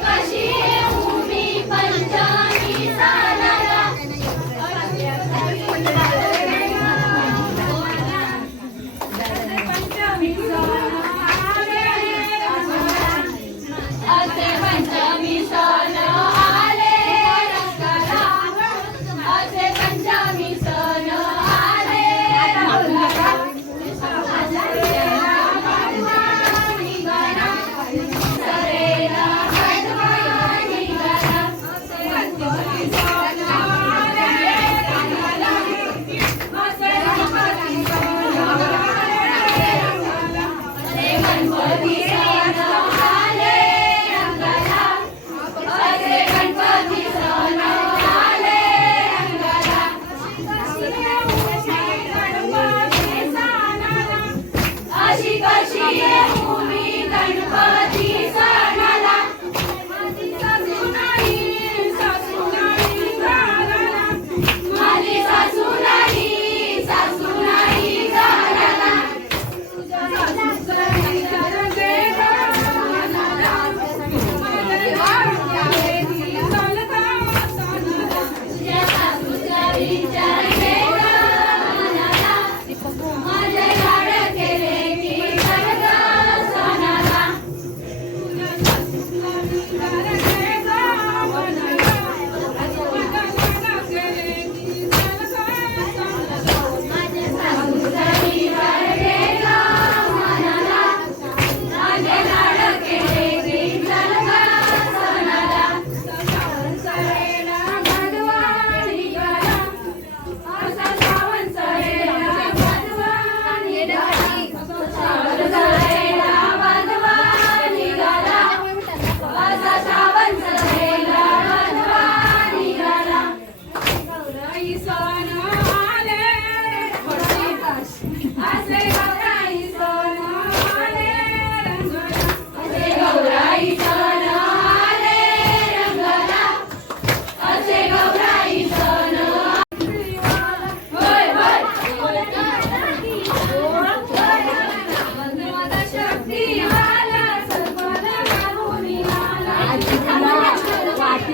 com a gente.